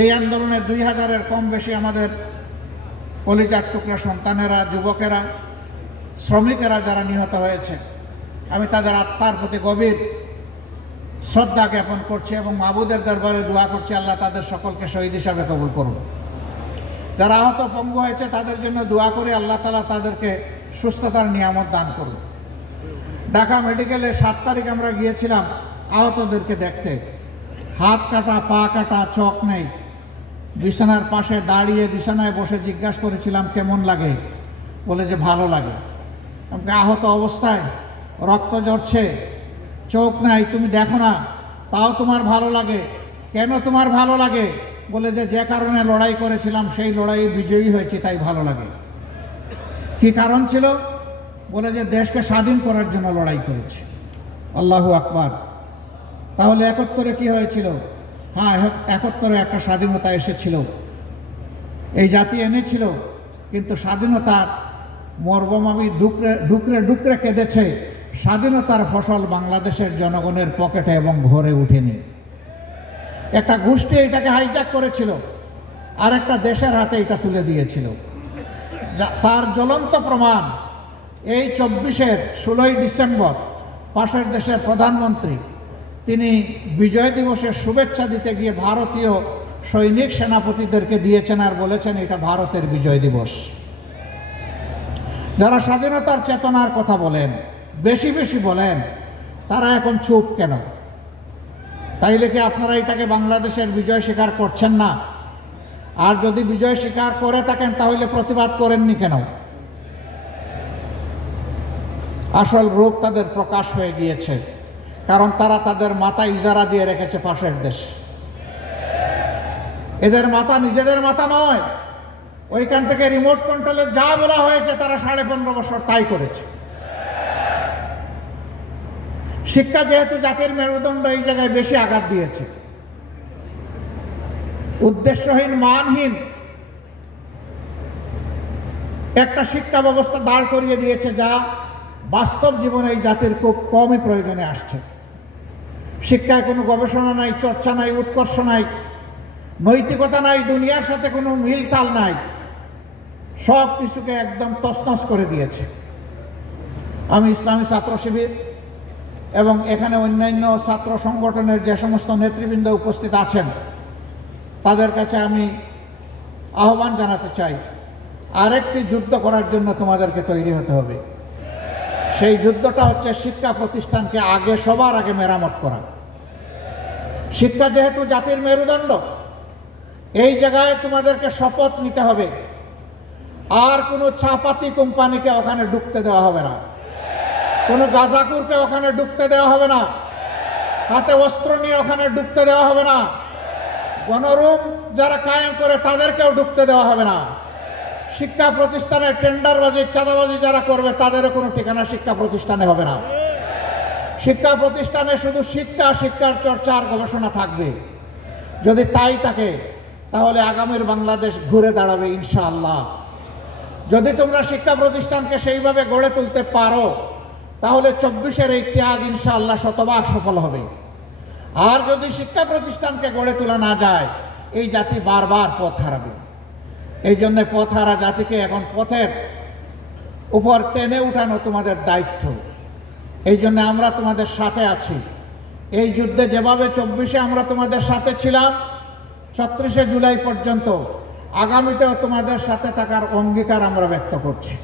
এই আন্দোলনে দুই হাজারের কম বেশি আমাদের কলিজার টুকরা সন্তানেরা, যুবকেরা, শ্রমিকেরা যারা নিহত হয়েছে, আমি তাদের আত্মার প্রতি গভীর শ্রদ্ধা জ্ঞাপন করছি এবং মাহবুদের দরবারে দোয়া করছি, আল্লাহ তাদের সকলকে শহীদ হিসাবে কবুল করুন। যারা আহত পঙ্গু হয়েছে, তাদের জন্য দোয়া করে, আল্লাহ তালা তাদেরকে সুস্থতার নিয়ামত দান করুন। ঢাকা মেডিকেলে সাত তারিখ আমরা গিয়েছিলাম আহতদেরকে দেখতে। হাত কাটা, পা কাটা, চোখ নেই। বিছানার পাশে দাঁড়িয়ে বিছানায় বসে জিজ্ঞাসা করেছিলাম, কেমন লাগে? বলে যে, ভালো লাগে। আমাকে আহত অবস্থায়, রক্ত ঝরছে, চোখ নাই, তুমি দেখো না, তাও তোমার ভালো লাগে? কেন তোমার ভালো লাগে? বলে যে যে কারণে লড়াই করেছিলাম, সেই লড়াই বিজয়ী হয়েছে, তাই ভালো লাগে। কি কারণ ছিল? বলে যে, দেশকে স্বাধীন করার জন্য লড়াই করেছে। আল্লাহু আকবার। তাহলে একত্তরে কি হয়েছিল? হ্যাঁ এক- একত্তরে একটা স্বাধীনতা এসেছিল। এই জাতি এনেছিল, কিন্তু স্বাধীনতার মর্মমাবি ডুকরে ডুকরে ডুকরে কেঁদেছে। স্বাধীনতার ফসল বাংলাদেশের জনগণের পকেটে এবং ঘরে উঠেনি। একটা গোষ্ঠী এটাকে হাইজ্যাক করেছিল, আর একটা দেশের হাতে এটা তুলে দিয়েছিল। তার জ্বলন্ত প্রমাণ এই চব্বিশের ষোলোই ডিসেম্বর পাশের দেশের প্রধানমন্ত্রী তিনি বিজয় দিবসের শুভেচ্ছা দিতে গিয়ে ভারতীয় সৈনিক সেনাপতিদেরকে দিয়েছেন আর বলেছেন, এটা ভারতের বিজয় দিবস। যারা স্বাধীনতার চেতনার কথা বলেন, বেশি বেশি বলেন, তারা এখন চুপ কেন? তাইলে কি আপনারা এটাকে বাংলাদেশের বিজয় স্বীকার করছেন না? আর যদি বিজয় স্বীকার করে থাকেন, তাহলে প্রতিবাদ করেননি কেন? আসল রূপ তাদের প্রকাশ হয়ে গিয়েছে। কারণ তারা তাদের মাথা ইজারা দিয়ে রেখেছে পাশের দেশ। এদের মাথা নিজেদের মাথা নয়। ওইখান থেকে রিমোট কন্ট্রোলে যা বলা হয়েছে তারা সাড়ে পনেরো বছর তাই করেছে। শিক্ষা যেহেতু জাতির মেরুদণ্ড এই জায়গায় বেশি আঘাত দিয়েছে। উদ্দেশ্যহীন, মানহীন একটা শিক্ষা ব্যবস্থা দাঁড় করিয়ে দিয়েছে যা বাস্তব জীবনে এই জাতির খুব কমই প্রয়োজনে আসছে। শিক্ষায় কোনো গবেষণা নাই, চর্চা নাই, উৎকর্ষ নাই, নৈতিকতা নাই, দুনিয়ার সাথে কোনো মিলতাল নাই, সব কিছুকে একদম তছনছ করে দিয়েছে। আমি ইসলামী ছাত্র শিবির এবং এখানে অন্যান্য ছাত্র সংগঠনের যে সমস্ত নেতৃবৃন্দ উপস্থিত আছেন, তাদের কাছে আমি আহ্বান জানাতে চাই, আরেকটি যুদ্ধ করার জন্য তোমাদেরকে তৈরি হতে হবে। সেই যুদ্ধটা হচ্ছে শিক্ষা প্রতিষ্ঠানকে আগে সবার আগে মেরামত করা। শিক্ষা যেহেতু জাতির মেরুদণ্ড, এই জায়গায় তোমাদেরকে শপথ নিতে হবে। আর কোনো চাপাতি কোম্পানিকে ওখানে ঢুকতে দেওয়া হবে না। কোনো গাজাকুরকে ওখানে ঢুকতে দেওয়া হবে না। হাতে অস্ত্র নিয়ে ওখানে ঢুকতে দেওয়া হবে না। গণরুম যারা কায়েম করে তাদেরকেও ঢুকতে দেওয়া হবে না। শিক্ষা প্রতিষ্ঠানে টেন্ডারবাজি, চাঁদাবাজি যারা করবে, তাদেরও কোনো ঠিকানা শিক্ষা প্রতিষ্ঠানে হবে না। শিক্ষা প্রতিষ্ঠানে শুধু শিক্ষা, শিক্ষার চর্চা আর গবেষণা থাকবে। যদি তাই থাকে, তাহলে আগামীর বাংলাদেশ ঘুরে দাঁড়াবে ইনশাআল্লাহ। যদি তোমরা শিক্ষা প্রতিষ্ঠানকে সেইভাবে গড়ে তুলতে পারো, তাহলে চব্বিশের এই ত্যাগ ইনশাআল্লাহ শতভাগ সফল হবে। আর যদি শিক্ষা প্রতিষ্ঠানকে গড়ে তোলা না যায়, এই জাতি বারবার পথ হারাবে। এই জন্য পথ হারা জাতিকে এখন পথের উপর টেনে উঠানো তোমাদের দায়িত্ব। এই জন্য আমরা তোমাদের সাথে আছি। এই যুদ্ধে যেভাবে চব্বিশে আমরা তোমাদের সাথে ছিলাম, ছত্রিশে জুলাই পর্যন্ত আগামীতেও তোমাদের সাথে থাকার অঙ্গীকার আমরা ব্যক্ত করছি।